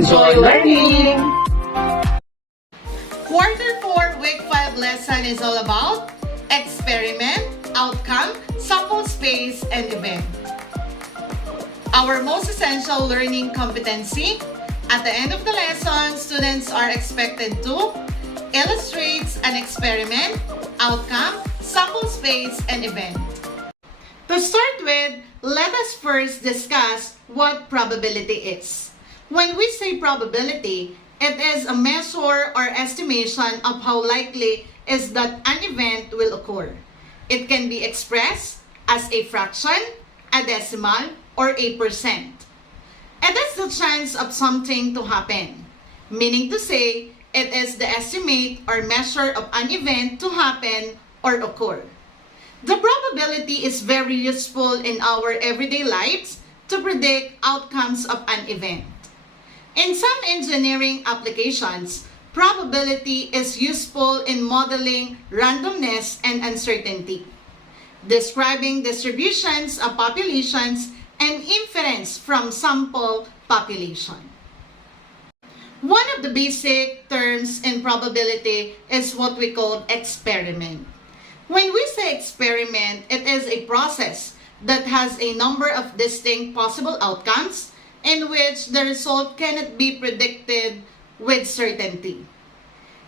Enjoy learning! Quarter 4, Week 5 lesson is all about experiment, outcome, sample space, and event. Our most essential learning competency. At the end of the lesson, students are expected to illustrate an experiment, outcome, sample space, and event. To start with, let us first discuss what probability is. When we say probability, it is a measure or estimation of how likely is that an event will occur. It can be expressed as a fraction, a decimal, or a percent. It is the chance of something to happen, meaning to say, it is the estimate or measure of an event to happen or occur. The probability is very useful in our everyday lives to predict outcomes of an event. In some engineering applications, probability is useful in modeling randomness and uncertainty, describing distributions of populations, and inference from sample population. One of the basic terms in probability is what we call experiment. When we say experiment, it is a process that has a number of distinct possible outcomes in which the result cannot be predicted with certainty.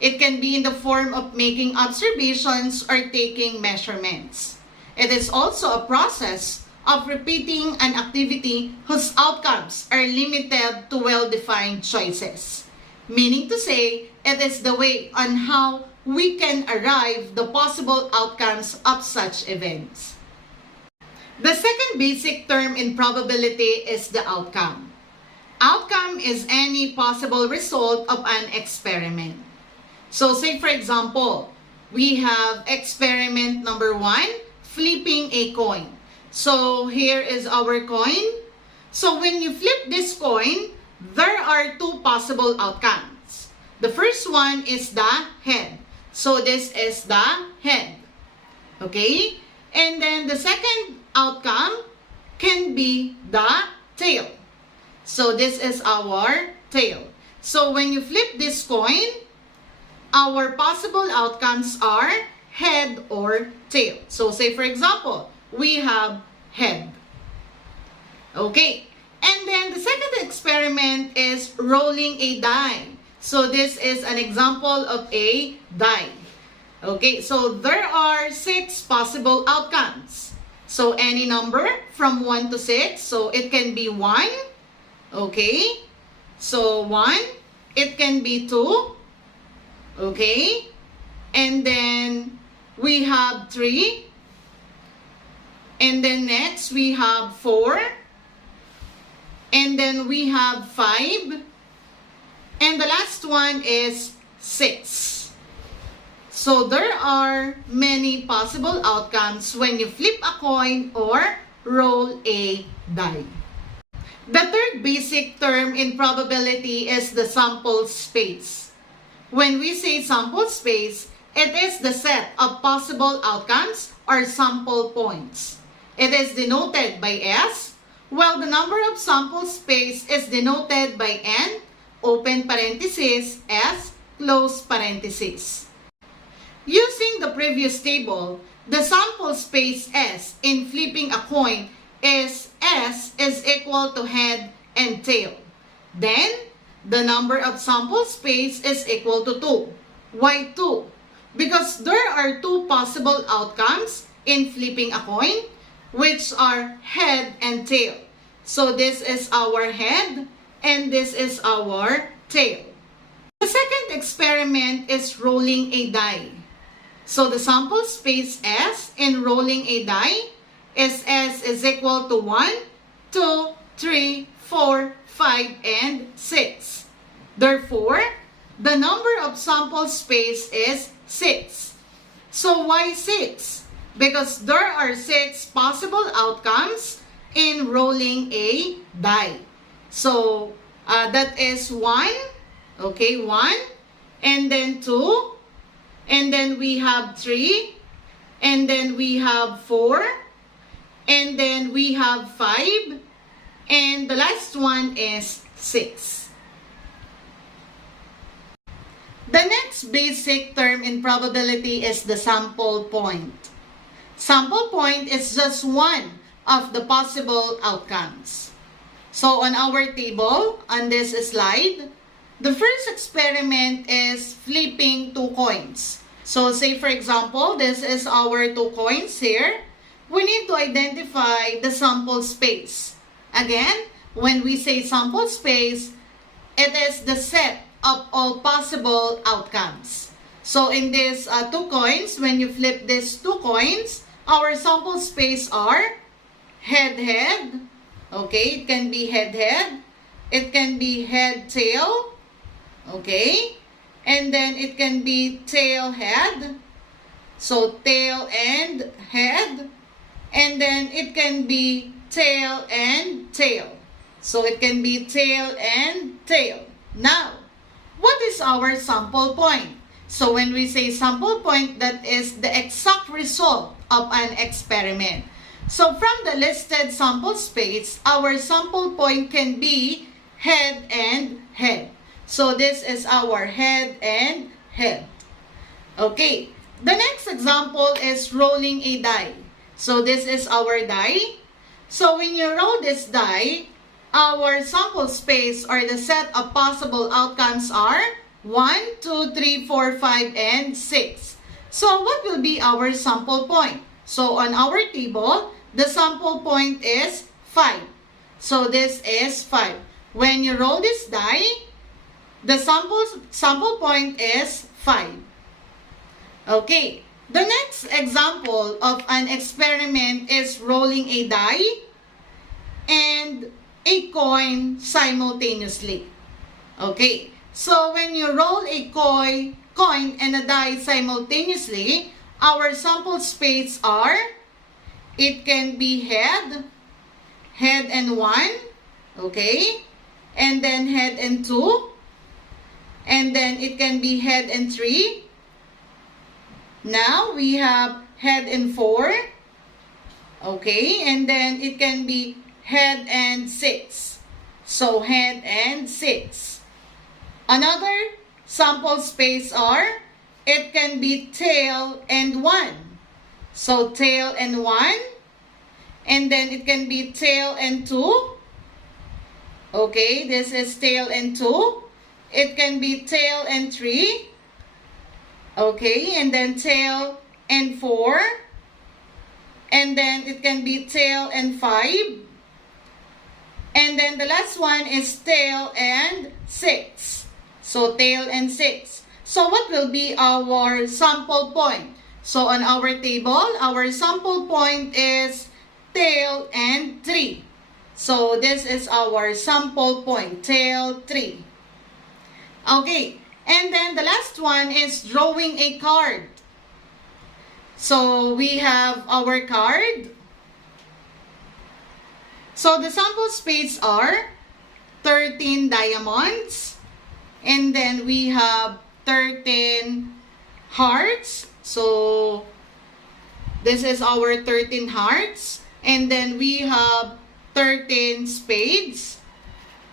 It can be in the form of making observations or taking measurements. It is also a process of repeating an activity whose outcomes are limited to well-defined choices. Meaning to say, it is the way on how we can arrive the possible outcomes of such events. The second basic term in probability is the outcome. Outcome is any possible result of an experiment. So say for example, we have experiment number 1, flipping a coin. So here is our coin. So when you flip this coin, there are two possible outcomes. The first one is the head. So this is the head. Okay? And then the second outcome can be the tail. So this is our tail. So when you flip this coin, our possible outcomes are head or tail. So say for example, we have head. Okay. And then the second experiment is rolling a die. So this is an example of a die. Okay, so there are 6 possible outcomes. So any number from 1 to 6. So it can be 1. Okay. So 1. It can be 2. Okay. And then we have 3. And then next we have 4. And then we have 5. And the last one is 6. So there are many possible outcomes when you flip a coin or roll a die. The third basic term in probability is the sample space. When we say sample space, it is the set of possible outcomes or sample points. It is denoted by S, while the number of sample space is denoted by N, open parenthesis, S, close parenthesis. Using the previous table, the sample space S in flipping a coin is S is equal to head and tail. Then, the number of sample space is equal to 2. Why 2? Because there are 2 possible outcomes in flipping a coin, which are head and tail. So this is our head and this is our tail. The second experiment is rolling a die. So the sample space S in rolling a die is S is equal to 1, 2, 3, 4, 5, and 6. Therefore, the number of sample space is 6. So why 6? Because there are 6 possible outcomes in rolling a die. So that is 1, okay, 1, and then 2, and then we have 3, and then we have 4, and then we have 5, and the last one is 6. The next basic term in probability is the sample point. Sample point is just one of the possible outcomes. So on our table, on this slide, the first experiment is flipping two coins. So say for example, this is our two coins here. We need to identify the sample space. Again, when we say sample space, it is the set of all possible outcomes. So in this two coins, when you flip these two coins, our sample space are head-head. Okay, it can be head-head. It can be head-tail. Okay, and then it can be tail-head. So tail and head. And then it can be tail and tail. So it can be tail and tail. Now, what is our sample point? So when we say sample point, that is the exact result of an experiment. So from the listed sample space, our sample point can be head and head. So this is our head and head. Okay, the next example is rolling a die. So this is our die. So when you roll this die, our sample space or the set of possible outcomes are 1, 2, 3, 4, 5, and 6. So what will be our sample point? So on our table, the sample point is 5. So this is 5. When you roll this die, the sample point is 5. Okay, the next example of an experiment is rolling a die and a coin simultaneously. Okay, so when you roll a coin and a die simultaneously, our sample space are, it can be head and 1, okay, and then head and 2, and then it can be head and 3. Now we have head and 4, okay, and then it can be head and 6. So head and 6. Another sample space are, it can be tail and 1. So tail and 1. And then it can be tail and 2. Okay, this is tail and 2. It can be tail and 3. Okay, and then tail and 4. And then it can be tail and 5. And then the last one is tail and 6. So tail and 6. So what will be our sample point? So on our table, our sample point is tail and 3. So this is our sample point, tail 3. Okay, and then the last one is drawing a card. So we have our card. So the sample space are 13 diamonds. And then we have 13 hearts. So this is our 13 hearts. And then we have 13 spades.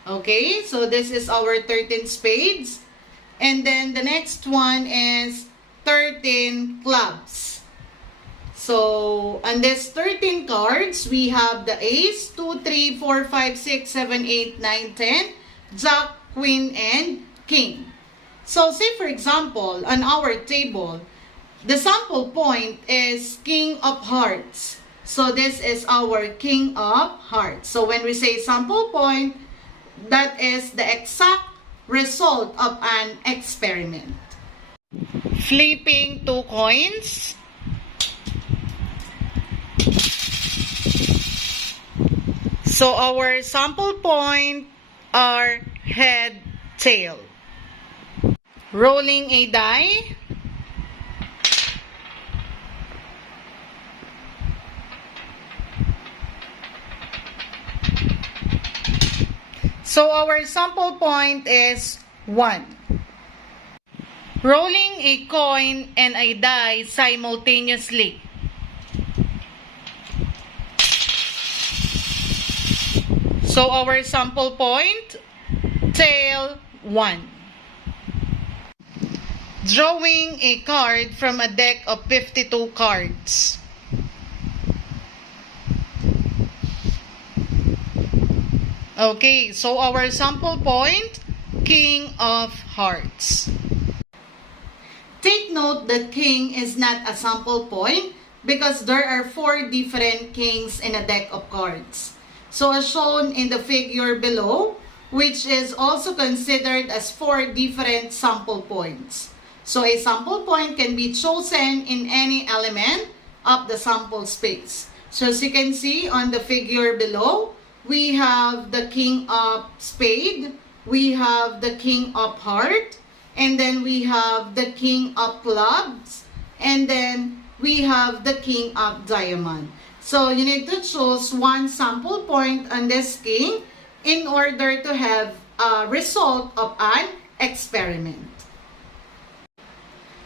Okay, so this is our 13 spades. And then the next one is 13 clubs. So on this 13 cards, we have the ace, 2, 3, 4, 5, 6, 7, 8, 9, 10, jack, queen, and king. So say for example, on our table, the sample point is king of hearts. So this is our king of hearts. So when we say sample point, that is the exact result of an experiment. Flipping two coins. So our sample point are head, tail. Rolling a die. So our sample point is 1. Rolling a coin and a die simultaneously. So our sample point, tail 1. Drawing a card from a deck of 52 cards. Okay, so our sample point, King of Hearts. Take note that King is not a sample point because there are 4 different kings in a deck of cards. So as shown in the figure below, which is also considered as 4 different sample points. So a sample point can be chosen in any element of the sample space. So as you can see on the figure below, we have the King of Spade, we have the King of Heart, and then we have the King of Clubs, and then we have the King of Diamond. So you need to choose one sample point on this king in order to have a result of an experiment.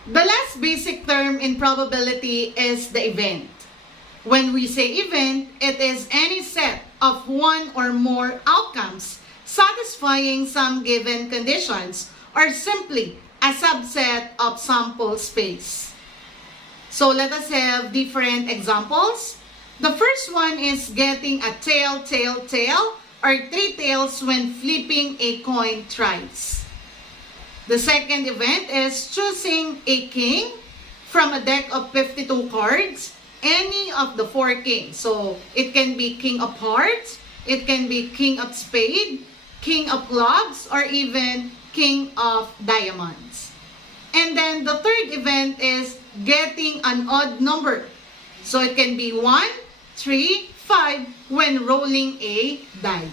The last basic term in probability is the event. When we say event, it is any set of one or more outcomes satisfying some given conditions or simply a subset of sample space. So let us have different examples. The first one is getting a tail, tail, tail or 3 tails when flipping a coin thrice. The second event is choosing a king from a deck of 52 cards, any of the 4 kings. So it can be King of Hearts, it can be King of Spade, King of Clubs, or even King of Diamonds. And then the third event is getting an odd number. So it can be 1, 3, 5 when rolling a die.